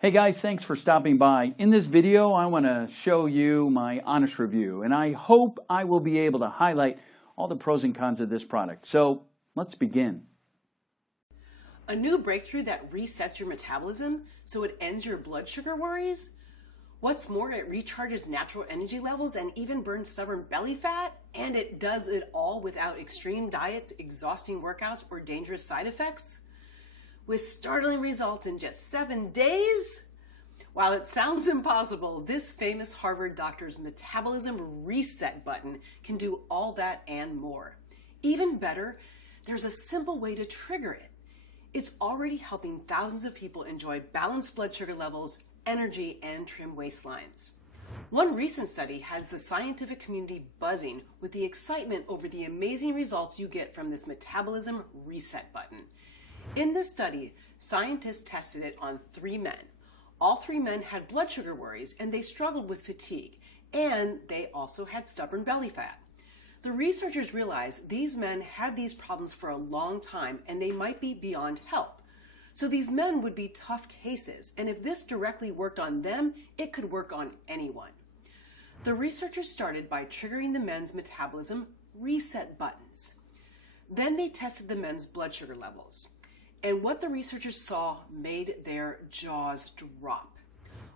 Hey guys, thanks for stopping by. In this video, I want to show you my honest review, and I hope I will be able to highlight all the pros and cons of this product. So let's begin. A new breakthrough that resets your metabolism so it ends your blood sugar worries? What's more, it recharges natural energy levels and even burns stubborn belly fat, and it does it all without extreme diets, exhausting workouts, or dangerous side effects? With startling results in just 7 days? While it sounds impossible, this famous Harvard doctor's metabolism reset button can do all that and more. Even better, there's a simple way to trigger it. It's already helping thousands of people enjoy balanced blood sugar levels, energy, and trim waistlines. One recent study has the scientific community buzzing with the excitement over the amazing results you get from this metabolism reset button. In this study, scientists tested it on 3 men. All 3 men had blood sugar worries and they struggled with fatigue, and they also had stubborn belly fat. The researchers realized these men had these problems for a long time and they might be beyond help. So these men would be tough cases, and if this directly worked on them, it could work on anyone. The researchers started by triggering the men's metabolism reset buttons. Then they tested the men's blood sugar levels. And what the researchers saw made their jaws drop.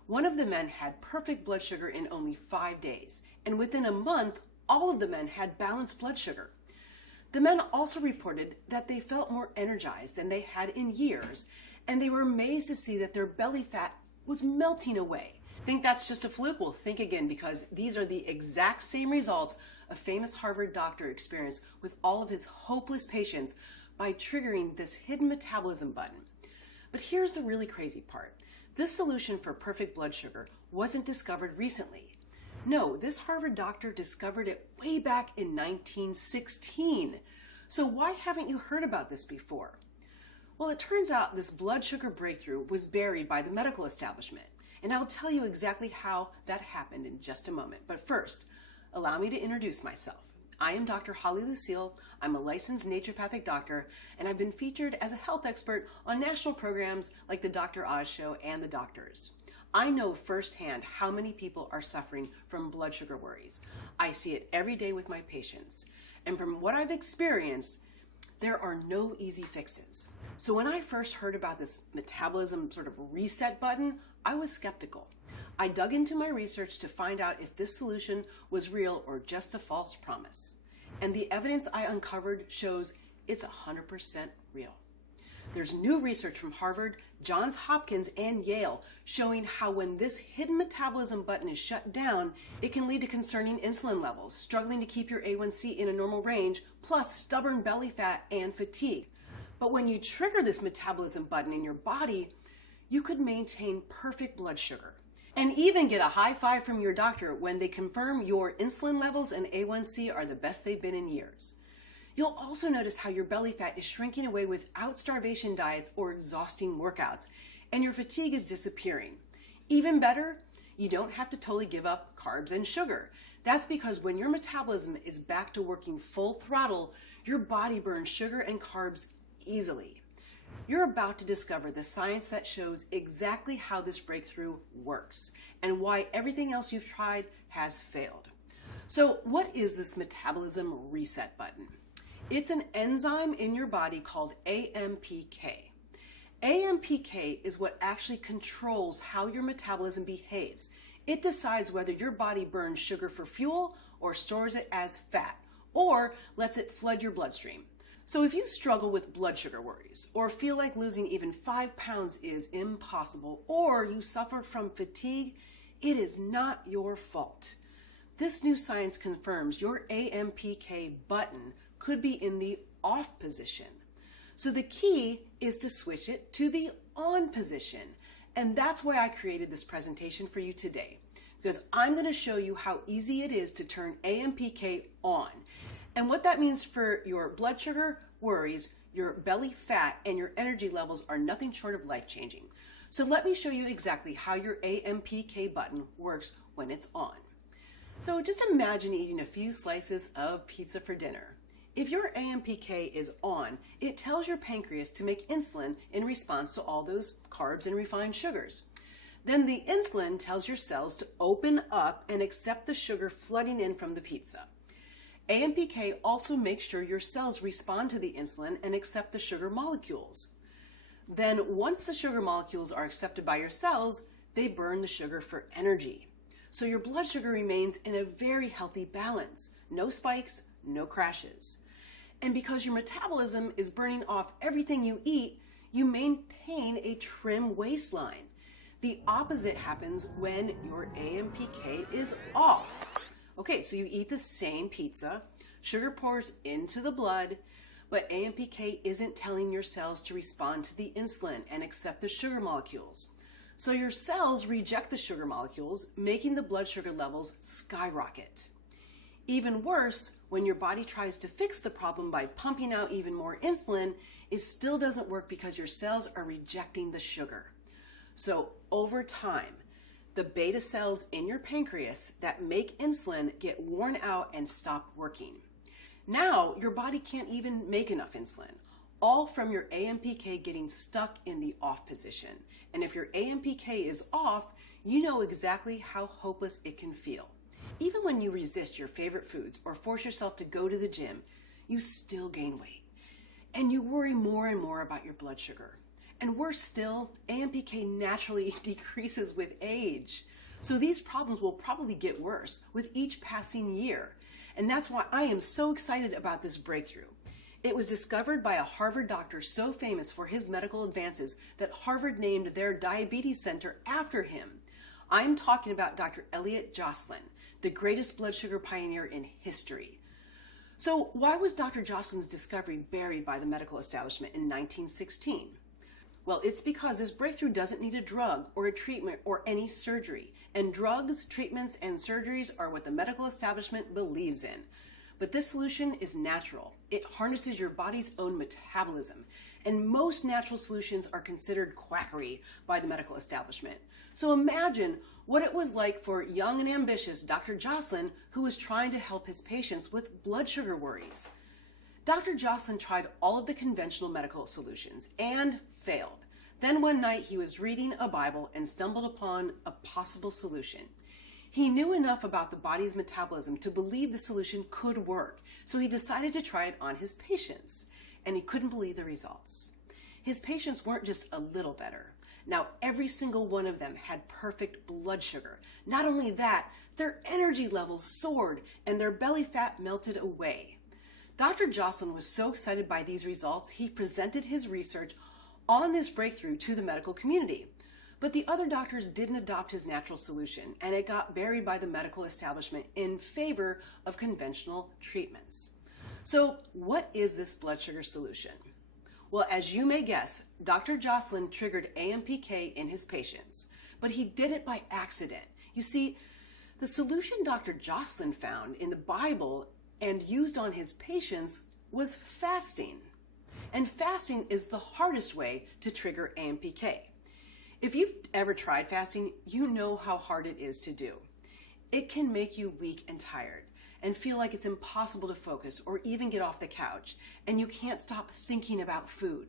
One of the men had perfect blood sugar in only 5 days, and within a month, all of the men had balanced blood sugar. The men also reported that they felt more energized than they had in years, and they were amazed to see that their belly fat was melting away. Think that's just a fluke? Well, think again, because these are the exact same results a famous Harvard doctor experienced with all of his hopeless patients by triggering this hidden metabolism button. But here's the really crazy part. This solution for perfect blood sugar wasn't discovered recently. No, this Harvard doctor discovered it way back in 1916. So why haven't you heard about this before? Well, it turns out this blood sugar breakthrough was buried by the medical establishment, and I'll tell you exactly how that happened in just a moment. But first, allow me to introduce myself. I am Dr. Holly Lucille. I'm a licensed naturopathic doctor, and I've been featured as a health expert on national programs like the Dr. Oz Show and The Doctors. I know firsthand how many people are suffering from blood sugar worries. I see it every day with my patients. And from what I've experienced, there are no easy fixes. So when I first heard about this metabolism sort of reset button, I was skeptical. I dug into my research to find out if this solution was real or just a false promise. And the evidence I uncovered shows it's 100% real. There's new research from Harvard, Johns Hopkins, and Yale showing how when this hidden metabolism button is shut down, it can lead to concerning insulin levels, struggling to keep your A1C in a normal range, plus stubborn belly fat and fatigue. But when you trigger this metabolism button in your body, you could maintain perfect blood sugar and even get a high five from your doctor when they confirm your insulin levels and A1C are the best they've been in years. You'll also notice how your belly fat is shrinking away without starvation diets or exhausting workouts, and your fatigue is disappearing. Even better, you don't have to totally give up carbs and sugar. That's because when your metabolism is back to working full throttle, your body burns sugar and carbs easily. You're about to discover the science that shows exactly how this breakthrough works and why everything else you've tried has failed. So what is this metabolism reset button? It's an enzyme in your body called AMPK. AMPK is what actually controls how your metabolism behaves. It decides whether your body burns sugar for fuel or stores it as fat, or lets it flood your bloodstream. So if you struggle with blood sugar worries, or feel like losing even 5 pounds is impossible, or you suffer from fatigue, it is not your fault. This new science confirms your AMPK button could be in the off position. So the key is to switch it to the on position. And that's why I created this presentation for you today, because I'm going to show you how easy it is to turn AMPK on. And what that means for your blood sugar worries, your belly fat, and your energy levels are nothing short of life-changing. So let me show you exactly how your AMPK button works when it's on. So just imagine eating a few slices of pizza for dinner. If your AMPK is on, it tells your pancreas to make insulin in response to all those carbs and refined sugars. Then the insulin tells your cells to open up and accept the sugar flooding in from the pizza. AMPK also makes sure your cells respond to the insulin and accept the sugar molecules. Then once the sugar molecules are accepted by your cells, they burn the sugar for energy. So your blood sugar remains in a very healthy balance. No spikes, no crashes. And because your metabolism is burning off everything you eat, you maintain a trim waistline. The opposite happens when your AMPK is off. Okay, so you eat the same pizza, sugar pours into the blood, but AMPK isn't telling your cells to respond to the insulin and accept the sugar molecules. So your cells reject the sugar molecules, making the blood sugar levels skyrocket. Even worse, when your body tries to fix the problem by pumping out even more insulin, it still doesn't work because your cells are rejecting the sugar. So over time, the beta cells in your pancreas that make insulin get worn out and stop working. Now, your body can't even make enough insulin, all from your AMPK getting stuck in the off position. And if your AMPK is off, you know exactly how hopeless it can feel. Even when you resist your favorite foods or force yourself to go to the gym, you still gain weight. And you worry more and more about your blood sugar. And worse still, AMPK naturally decreases with age. So these problems will probably get worse with each passing year. And that's why I am so excited about this breakthrough. It was discovered by a Harvard doctor so famous for his medical advances that Harvard named their diabetes center after him. I'm talking about Dr. Elliot Joslin, the greatest blood sugar pioneer in history. So why was Dr. Joslin's discovery buried by the medical establishment in 1916? Well, it's because this breakthrough doesn't need a drug or a treatment or any surgery. And drugs, treatments, and surgeries are what the medical establishment believes in. But this solution is natural. It harnesses your body's own metabolism. And most natural solutions are considered quackery by the medical establishment. So imagine what it was like for young and ambitious Dr. Joslin, who was trying to help his patients with blood sugar worries. Dr. Joslin tried all of the conventional medical solutions and failed. Then one night he was reading a Bible and stumbled upon a possible solution. He knew enough about the body's metabolism to believe the solution could work, so he decided to try it on his patients, and he couldn't believe the results. His patients weren't just a little better. Now, every single one of them had perfect blood sugar. Not only that, their energy levels soared and their belly fat melted away. Dr. Joslin was so excited by these results, he presented his research on this breakthrough to the medical community. But the other doctors didn't adopt his natural solution, and it got buried by the medical establishment in favor of conventional treatments. So what is this blood sugar solution? Well, as you may guess, Dr. Joslin triggered AMPK in his patients, but he did it by accident. You see, the solution Dr. Joslin found in the Bible and used on his patients was fasting. And fasting is the hardest way to trigger AMPK. If you've ever tried fasting, you know how hard it is to do. It can make you weak and tired and feel like it's impossible to focus or even get off the couch, and you can't stop thinking about food.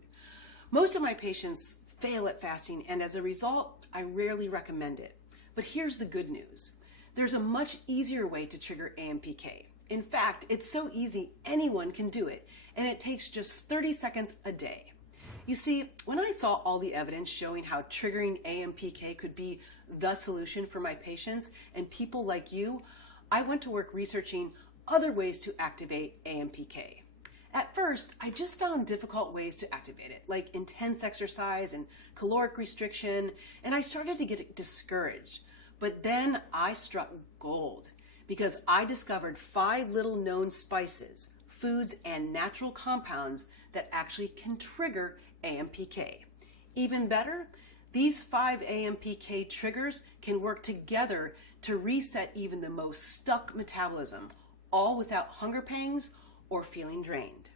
Most of my patients fail at fasting, and as a result, I rarely recommend it. But here's the good news. There's a much easier way to trigger AMPK. In fact, it's so easy anyone can do it, and it takes just 30 seconds a day. You see, when I saw all the evidence showing how triggering AMPK could be the solution for my patients and people like you, I went to work researching other ways to activate AMPK. At first, I just found difficult ways to activate it, like intense exercise and caloric restriction, and I started to get discouraged. But then I struck gold because I discovered 5 little known spices, foods, and natural compounds that actually can trigger AMPK. Even better, these 5 AMPK triggers can work together to reset even the most stuck metabolism, all without hunger pangs or feeling drained.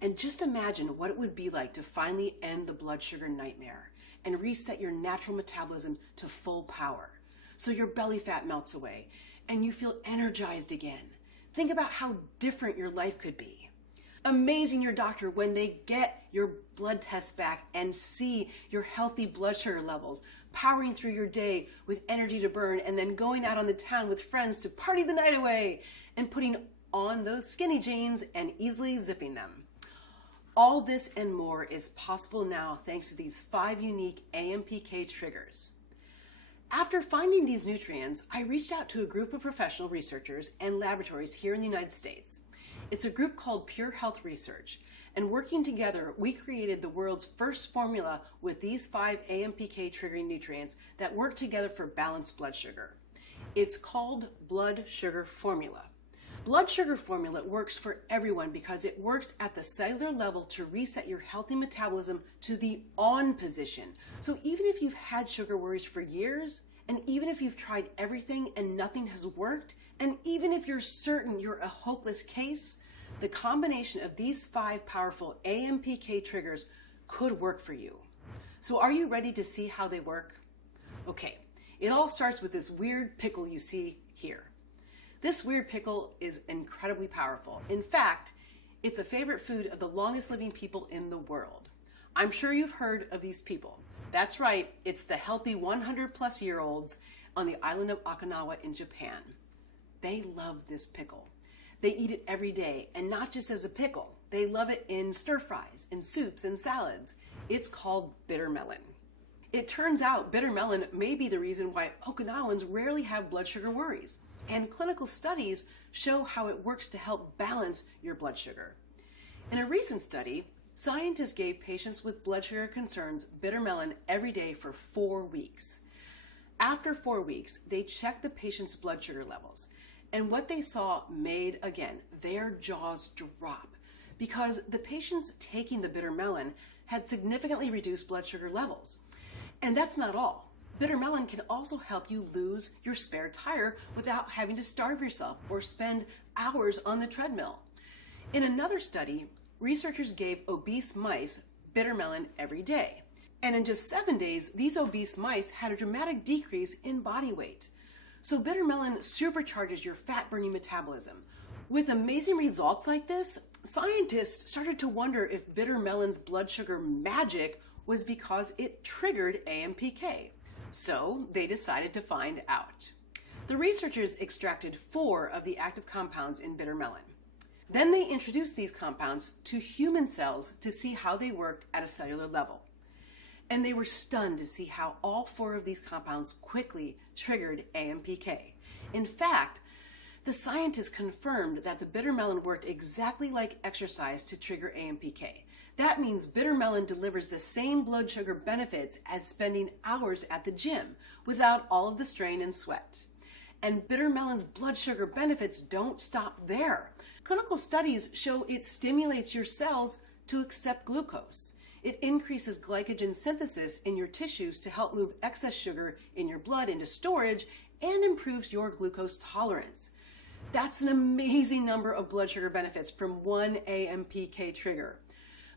And just imagine what it would be like to finally end the blood sugar nightmare and reset your natural metabolism to full power, so your belly fat melts away and you feel energized again. Think about how different your life could be. amazing your doctor when they get your blood tests back and see your healthy blood sugar levels, powering through your day with energy to burn, and then going out on the town with friends to party the night away and putting on those skinny jeans and easily zipping them. All this and more is possible now thanks to these 5 unique AMPK triggers. After finding these nutrients, I reached out to a group of professional researchers and laboratories here in the United States. It's a group called Pure Health Research, and working together, we created the world's first formula with these 5 AMPK triggering nutrients that work together for balanced blood sugar. It's called Blood Sugar Formula. Blood sugar formula works for everyone because it works at the cellular level to reset your healthy metabolism to the on position. So even if you've had sugar worries for years, and even if you've tried everything and nothing has worked, and even if you're certain you're a hopeless case, the combination of these 5 powerful AMPK triggers could work for you. So are you ready to see how they work? Okay, it all starts with this weird pickle you see here. This weird pickle is incredibly powerful. In fact, it's a favorite food of the longest living people in the world. I'm sure you've heard of these people. That's right, it's the healthy 100-plus-year-olds on the island of Okinawa in Japan. They love this pickle. They eat it every day, and not just as a pickle. They love it in stir fries, in soups, and salads. It's called bitter melon. It turns out bitter melon may be the reason why Okinawans rarely have blood sugar worries. And clinical studies show how it works to help balance your blood sugar. In a recent study, scientists gave patients with blood sugar concerns bitter melon every day for 4 weeks. After 4 weeks, they checked the patient's blood sugar levels, and what they saw made, again, their jaws drop because the patients taking the bitter melon had significantly reduced blood sugar levels. And that's not all. Bitter melon can also help you lose your spare tire without having to starve yourself or spend hours on the treadmill. In another study, researchers gave obese mice bitter melon every day. And in just 7 days, these obese mice had a dramatic decrease in body weight. So bitter melon supercharges your fat-burning metabolism. With amazing results like this, scientists started to wonder if bitter melon's blood sugar magic was because it triggered AMPK. So they decided to find out. The researchers extracted 4 of the active compounds in bitter melon. Then they introduced these compounds to human cells to see how they worked at a cellular level. And they were stunned to see how all 4 of these compounds quickly triggered AMPK. In fact, the scientists confirmed that the bitter melon worked exactly like exercise to trigger AMPK. That means bitter melon delivers the same blood sugar benefits as spending hours at the gym without all of the strain and sweat. And bitter melon's blood sugar benefits don't stop there. Clinical studies show it stimulates your cells to accept glucose. It increases glycogen synthesis in your tissues to help move excess sugar in your blood into storage and improves your glucose tolerance. That's an amazing number of blood sugar benefits from one AMPK trigger.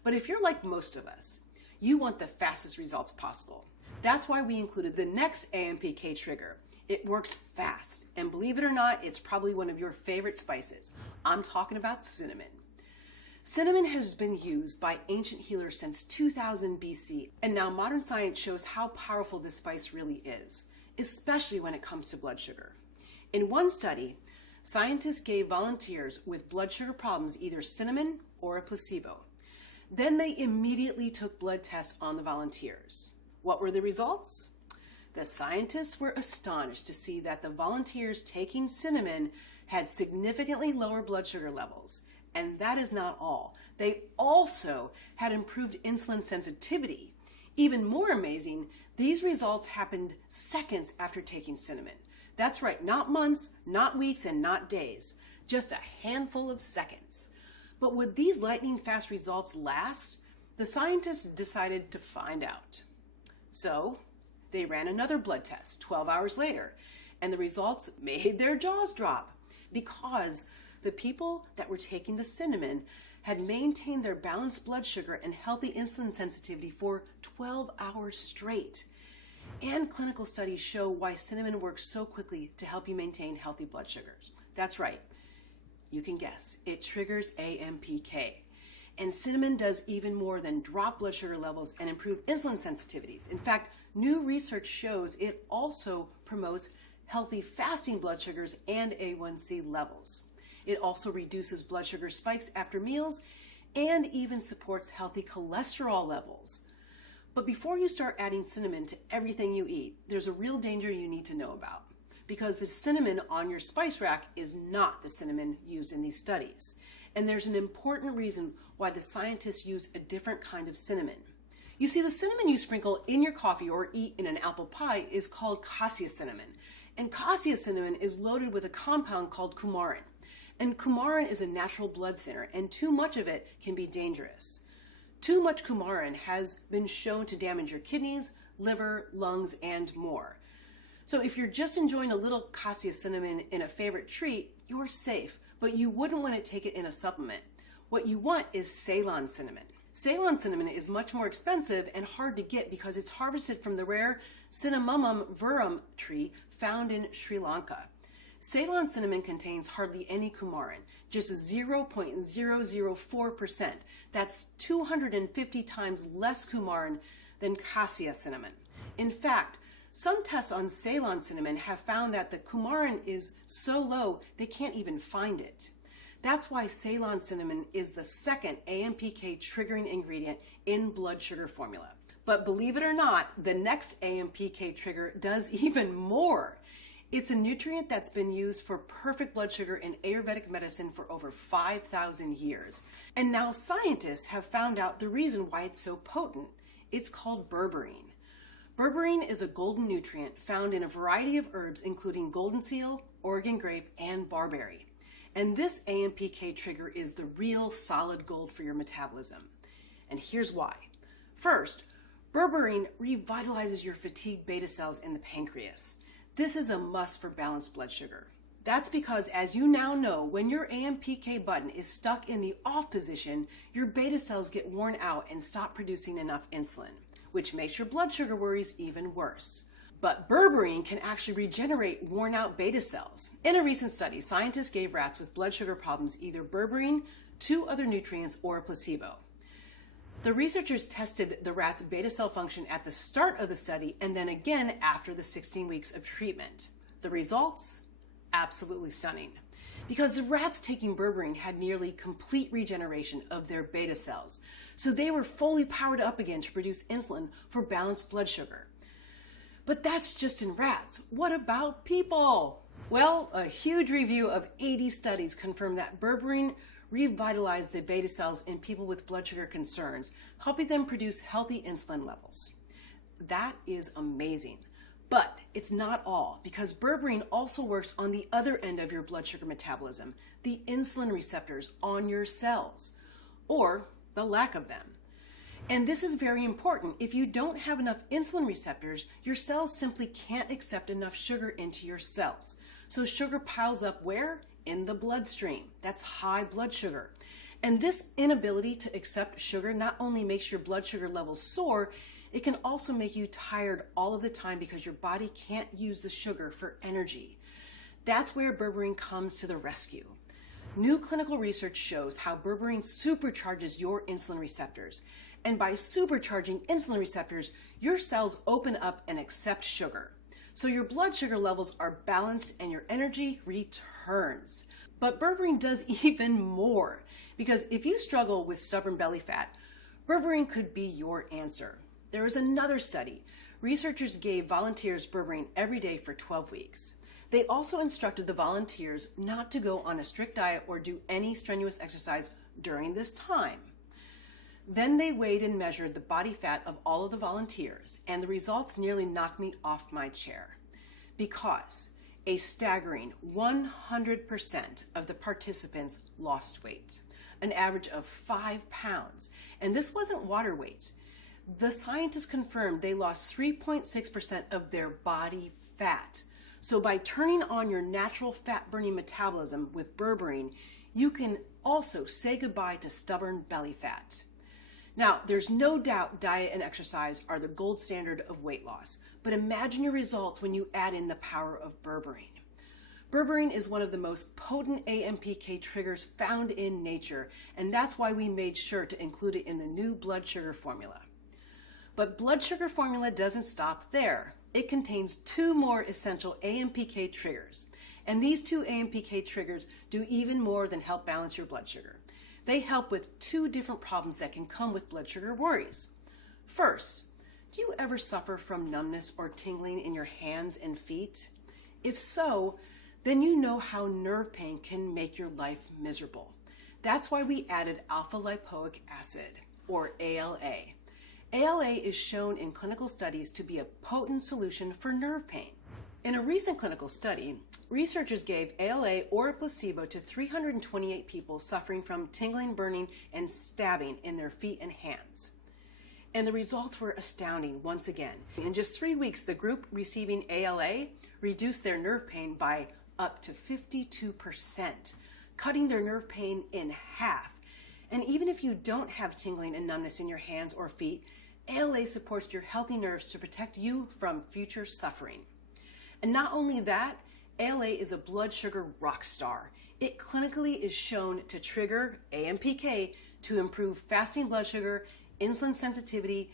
But if you're like most of us, you want the fastest results possible. That's why we included the next AMPK trigger. It works fast, and believe it or not, it's probably one of your favorite spices. I'm talking about cinnamon. Cinnamon has been used by ancient healers since 2000 BC, and now modern science shows how powerful this spice really is, especially when it comes to blood sugar. In one study, scientists gave volunteers with blood sugar problems either cinnamon or a placebo. Then they immediately took blood tests on the volunteers. What were the results? The scientists were astonished to see that the volunteers taking cinnamon had significantly lower blood sugar levels. And that is not all. They also had improved insulin sensitivity. Even more amazing, these results happened seconds after taking cinnamon. That's right, not months, not weeks, and not days. Just a handful of seconds. But would these lightning-fast results last? The scientists decided to find out. So they ran another blood test 12 hours later, and the results made their jaws drop because the people that were taking the cinnamon had maintained their balanced blood sugar and healthy insulin sensitivity for 12 hours straight. And clinical studies show why cinnamon works so quickly to help you maintain healthy blood sugars. That's right. You can guess. It triggers AMPK. And cinnamon does even more than drop blood sugar levels and improve insulin sensitivities. In fact, new research shows it also promotes healthy fasting blood sugars and A1C levels. It also reduces blood sugar spikes after meals and even supports healthy cholesterol levels. But before you start adding cinnamon to everything you eat, there's a real danger you need to know about, because the cinnamon on your spice rack is not the cinnamon used in these studies. And there's an important reason why the scientists use a different kind of cinnamon. You see, the cinnamon you sprinkle in your coffee or eat in an apple pie is called cassia cinnamon. And cassia cinnamon is loaded with a compound called coumarin. And coumarin is a natural blood thinner, and too much of it can be dangerous. Too much coumarin has been shown to damage your kidneys, liver, lungs, and more. So if you're just enjoying a little cassia cinnamon in a favorite treat, you're safe, but you wouldn't want to take it in a supplement. What you want is Ceylon cinnamon. Ceylon cinnamon is much more expensive and hard to get because it's harvested from the rare Cinnamomum verum tree found in Sri Lanka. Ceylon cinnamon contains hardly any coumarin, just 0.004%. That's 250 times less coumarin than cassia cinnamon. In fact, some tests on Ceylon cinnamon have found that the coumarin is so low they can't even find it. That's why Ceylon cinnamon is the second AMPK triggering ingredient in blood sugar formula. But believe it or not, the next AMPK trigger does even more. It's a nutrient that's been used for perfect blood sugar in Ayurvedic medicine for over 5,000 years. And now scientists have found out the reason why it's so potent. It's called berberine. Berberine is a golden nutrient found in a variety of herbs, including golden seal, Oregon grape, and barberry. And this AMPK trigger is the real solid gold for your metabolism. And here's why. First, berberine revitalizes your fatigued beta cells in the pancreas. This is a must for balanced blood sugar. That's because, as you now know, when your AMPK button is stuck in the off position, your beta cells get worn out and stop producing enough insulin, which makes your blood sugar worries even worse. But berberine can actually regenerate worn out beta cells. In a recent study, scientists gave rats with blood sugar problems either berberine, 2 other nutrients, or a placebo. The researchers tested the rat's beta cell function at the start of the study and then again after the 16 weeks of treatment. The results? Absolutely stunning. Because the rats taking berberine had nearly complete regeneration of their beta cells, so they were fully powered up again to produce insulin for balanced blood sugar. But that's just in rats. What about people? Well, a huge review of 80 studies confirmed that berberine revitalized the beta cells in people with blood sugar concerns, helping them produce healthy insulin levels. That is amazing. But it's not all, because berberine also works on the other end of your blood sugar metabolism, the insulin receptors on your cells, or the lack of them. And this is very important. If you don't have enough insulin receptors, your cells simply can't accept enough sugar into your cells. So sugar piles up where? In the bloodstream. That's high blood sugar. And this inability to accept sugar not only makes your blood sugar levels soar, it can also make you tired all of the time because your body can't use the sugar for energy. That's where berberine comes to the rescue. New clinical research shows how berberine supercharges your insulin receptors. And by supercharging insulin receptors, your cells open up and accept sugar. So your blood sugar levels are balanced and your energy returns. But berberine does even more, because if you struggle with stubborn belly fat, berberine could be your answer. There is another study. Researchers gave volunteers berberine every day for 12 weeks. They also instructed the volunteers not to go on a strict diet or do any strenuous exercise during this time. Then they weighed and measured the body fat of all of the volunteers, and the results nearly knocked me off my chair, because a staggering 100% of the participants lost weight, an average of 5 pounds. And this wasn't water weight. The scientists confirmed they lost 3.6% of their body fat. So by turning on your natural fat-burning metabolism with berberine, you can also say goodbye to stubborn belly fat. Now, there's no doubt diet and exercise are the gold standard of weight loss, but imagine your results when you add in the power of berberine. Berberine is one of the most potent AMPK triggers found in nature, and that's why we made sure to include it in the new blood sugar formula. But blood sugar formula doesn't stop there. It contains 2 more essential AMPK triggers. And these 2 AMPK triggers do even more than help balance your blood sugar. They help with 2 different problems that can come with blood sugar worries. First, do you ever suffer from numbness or tingling in your hands and feet? If so, then you know how nerve pain can make your life miserable. That's why we added alpha lipoic acid, or ALA. ALA is shown in clinical studies to be a potent solution for nerve pain. In a recent clinical study, researchers gave ALA or a placebo to 328 people suffering from tingling, burning, and stabbing in their feet and hands. And the results were astounding once again. In just 3 weeks, the group receiving ALA reduced their nerve pain by up to 52%, cutting their nerve pain in half. And even if you don't have tingling and numbness in your hands or feet, ALA supports your healthy nerves to protect you from future suffering. And not only that, ALA is a blood sugar rock star. It clinically is shown to trigger AMPK to improve fasting blood sugar, insulin sensitivity,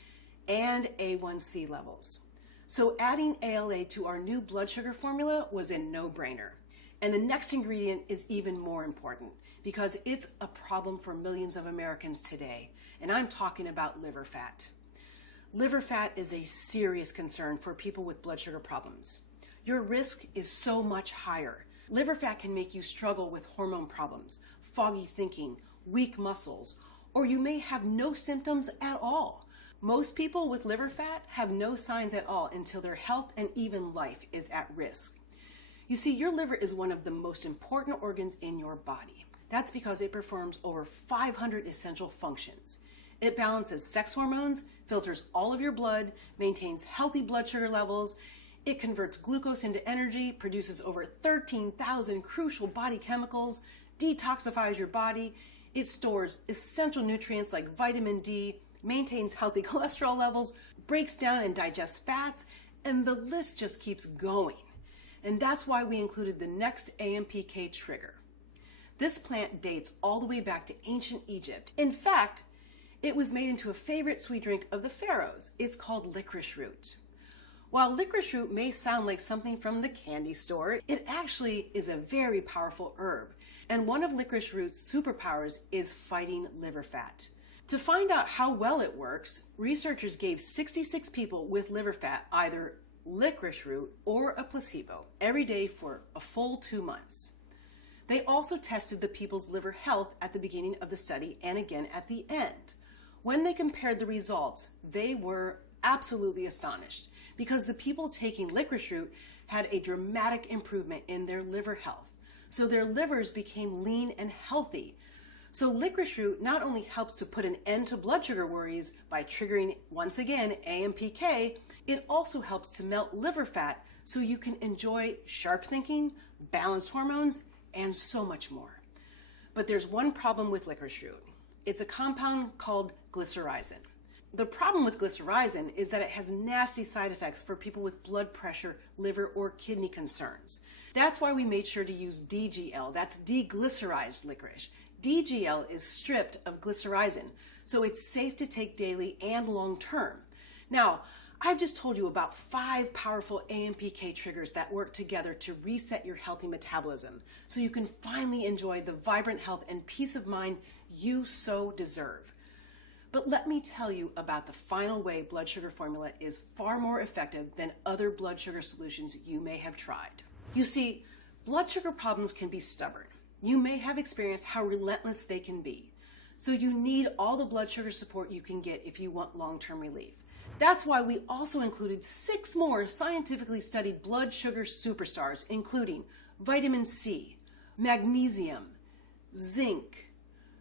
and A1C levels. So adding ALA to our new blood sugar formula was a no-brainer. And the next ingredient is even more important because it's a problem for millions of Americans today. And I'm talking about liver fat. Liver fat is a serious concern for people with blood sugar problems. Your risk is so much higher. Liver fat can make you struggle with hormone problems, foggy thinking, weak muscles, or you may have no symptoms at all. Most people with liver fat have no signs at all until their health and even life is at risk. You see, your liver is one of the most important organs in your body. That's because it performs over 500 essential functions. It balances sex hormones, filters all of your blood, maintains healthy blood sugar levels. It converts glucose into energy, produces over 13,000 crucial body chemicals, detoxifies your body. It stores essential nutrients like vitamin D, maintains healthy cholesterol levels, breaks down and digests fats, and the list just keeps going. And that's why we included the next AMPK trigger. This plant dates all the way back to ancient Egypt. In fact, it was made into a favorite sweet drink of the pharaohs. It's called licorice root. While licorice root may sound like something from the candy store, it actually is a very powerful herb. And one of licorice root's superpowers is fighting liver fat. To find out how well it works, researchers gave 66 people with liver fat either licorice root or a placebo every day for a full 2 months. They also tested the people's liver health at the beginning of the study and again at the end. When they compared the results, they were absolutely astonished because the people taking licorice root had a dramatic improvement in their liver health. So their livers became lean and healthy. So licorice root not only helps to put an end to blood sugar worries by triggering, once again, AMPK, it also helps to melt liver fat so you can enjoy sharp thinking, balanced hormones, and so much more. But there's one problem with licorice root. It's a compound called glycyrrhizin. The problem with glycyrrhizin is that it has nasty side effects for people with blood pressure, liver, or kidney concerns. That's why we made sure to use DGL, that's deglycerized licorice. DGL is stripped of glycyrrhizin, so it's safe to take daily and long term. Now, I've just told you about 5 powerful AMPK triggers that work together to reset your healthy metabolism so you can finally enjoy the vibrant health and peace of mind you so deserve. But let me tell you about the final way blood sugar formula is far more effective than other blood sugar solutions you may have tried. You see, blood sugar problems can be stubborn. You may have experienced how relentless they can be. So you need all the blood sugar support you can get if you want long-term relief. That's why we also included 6 more scientifically studied blood sugar superstars, including vitamin C, magnesium, zinc,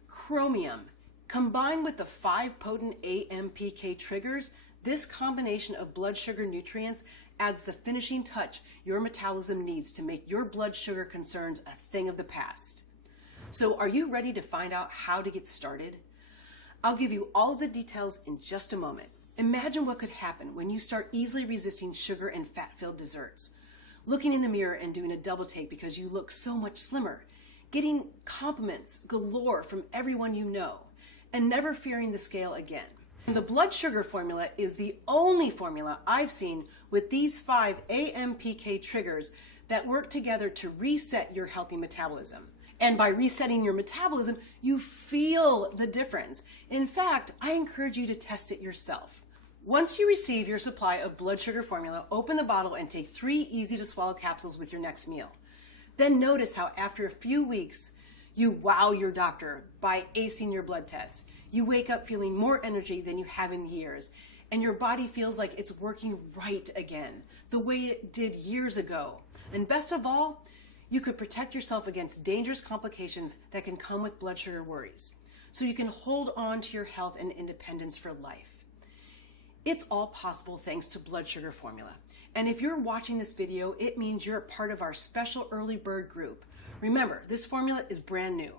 chromium. Combined with the 5 potent AMPK triggers, this combination of blood sugar nutrients adds the finishing touch your metabolism needs to make your blood sugar concerns a thing of the past. So are you ready to find out how to get started? I'll give you all the details in just a moment. Imagine what could happen when you start easily resisting sugar and fat-filled desserts. looking in the mirror and doing a double take because you look so much slimmer, getting compliments galore from everyone you know, and never fearing the scale again. And the blood sugar formula is the only formula I've seen with these 5 AMPK triggers that work together to reset your healthy metabolism. And by resetting your metabolism, you feel the difference. In fact, I encourage you to test it yourself. Once you receive your supply of blood sugar formula, open the bottle and take 3 easy-to-swallow capsules with your next meal. Then notice how after a few weeks, you wow your doctor by acing your blood tests. You wake up feeling more energy than you have in years, and your body feels like it's working right again, the way it did years ago. And best of all, you could protect yourself against dangerous complications that can come with blood sugar worries, so you can hold on to your health and independence for life. It's all possible thanks to blood sugar formula. And if you're watching this video, it means you're a part of our special early bird group. Remember, this formula is brand new.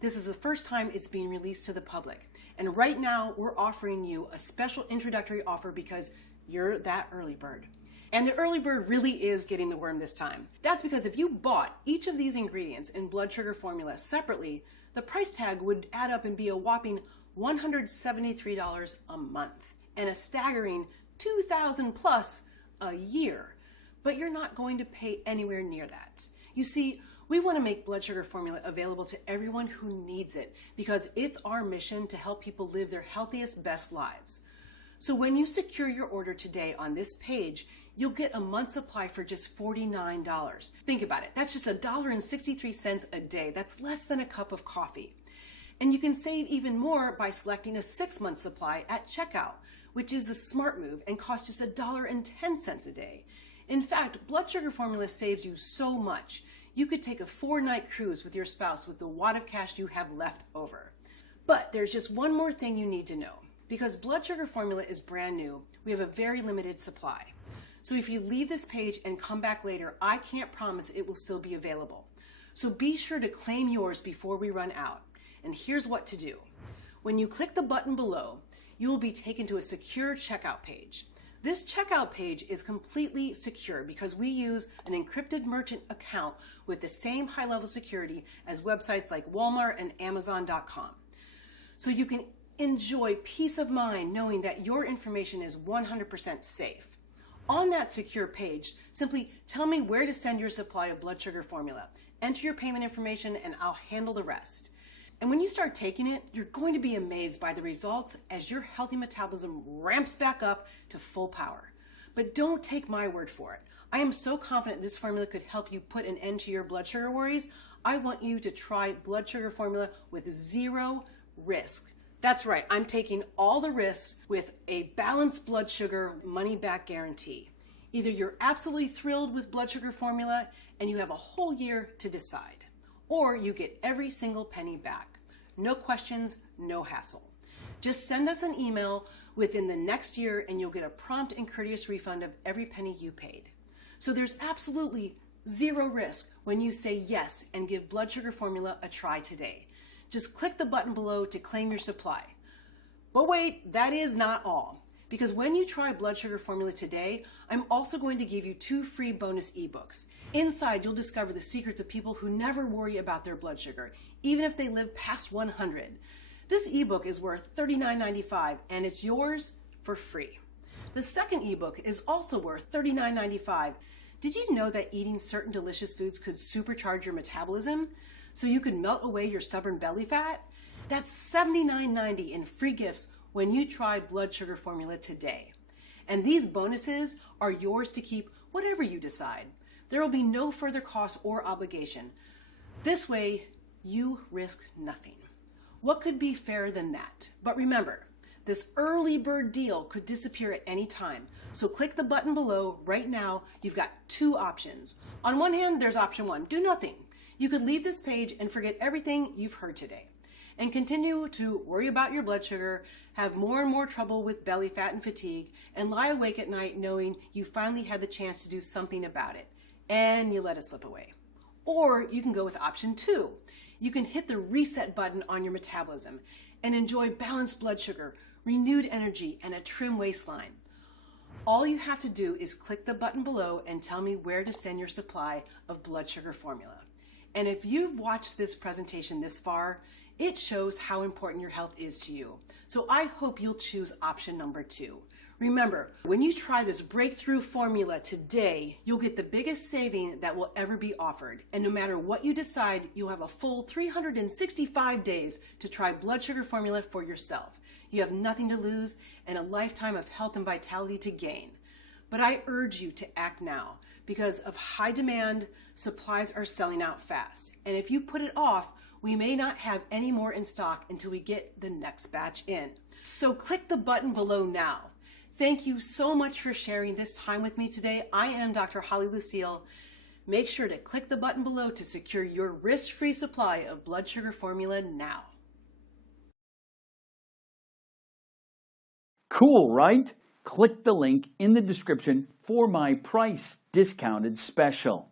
This is the first time it's being released to the public. And right now, we're offering you a special introductory offer because you're that early bird. And the early bird really is getting the worm this time. That's because if you bought each of these ingredients in blood sugar formula separately, the price tag would add up and be a whopping $173 a month and a staggering $2,000 plus a year. But you're not going to pay anywhere near that. You see, we want to make blood sugar formula available to everyone who needs it because it's our mission to help people live their healthiest, best lives. So when you secure your order today on this page, you'll get a month's supply for just $49. Think about it. That's just $1.63 a day. That's less than a cup of coffee. And you can save even more by selecting a 6-month supply at checkout, which is the smart move and costs just $1.10 a day. In fact, blood sugar formula saves you so much. You could take a 4-night cruise with your spouse with the wad of cash you have left over. But there's just one more thing you need to know. Because blood sugar formula is brand new, we have a very limited supply. So if you leave this page and come back later, I can't promise it will still be available. So be sure to claim yours before we run out. And here's what to do. When you click the button below, you will be taken to a secure checkout page. This checkout page is completely secure because we use an encrypted merchant account with the same high-level security as websites like Walmart and Amazon.com. So you can enjoy peace of mind knowing that your information is 100% safe. On that secure page, simply tell me where to send your supply of blood sugar formula. Enter your payment information and I'll handle the rest. And when you start taking it, you're going to be amazed by the results as your healthy metabolism ramps back up to full power. But don't take my word for it. I am so confident this formula could help you put an end to your blood sugar worries. I want you to try blood sugar formula with 0 risk. That's right, I'm taking all the risks with a balanced blood sugar money-back guarantee. Either you're absolutely thrilled with blood sugar formula and you have a whole year to decide, or you get every single penny back. No questions, no hassle. Just send us an email within the next year and you'll get a prompt and courteous refund of every penny you paid. So there's absolutely 0 risk when you say yes and give blood sugar formula a try today. Just click the button below to claim your supply. But wait, that is not all. Because when you try blood sugar formula today, I'm also going to give you 2 free bonus ebooks. Inside, you'll discover the secrets of people who never worry about their blood sugar, even if they live past 100. This ebook is worth $39.95 and it's yours for free. The second ebook is also worth $39.95. Did you know that eating certain delicious foods could supercharge your metabolism so you could melt away your stubborn belly fat? That's $79.90 in free gifts when you try blood sugar formula today. And these bonuses are yours to keep whatever you decide. There will be no further cost or obligation. This way, you risk nothing. What could be fairer than that? But remember, this early bird deal could disappear at any time. So click the button below right now. You've got 2 options. On one hand, there's option 1, do nothing. You could leave this page and forget everything you've heard today and continue to worry about your blood sugar, have more and more trouble with belly fat and fatigue, and lie awake at night knowing you finally had the chance to do something about it, and you let it slip away. Or you can go with option 2. You can hit the reset button on your metabolism and enjoy balanced blood sugar, renewed energy, and a trim waistline. All you have to do is click the button below and tell me where to send your supply of blood sugar formula. And if you've watched this presentation this far, it shows how important your health is to you. So I hope you'll choose option number 2. Remember, when you try this breakthrough formula today, you'll get the biggest saving that will ever be offered. And no matter what you decide, you'll have a full 365 days to try blood sugar formula for yourself. You have nothing to lose and a lifetime of health and vitality to gain. But I urge you to act now. Because of high demand, supplies are selling out fast. And if you put it off, we may not have any more in stock until we get the next batch in. So click the button below now. Thank you so much for sharing this time with me today. I am Dr. Holly Lucille. Make sure to click the button below to secure your risk-free supply of blood sugar formula now. Cool, right? Click the link in the description for my price discounted special.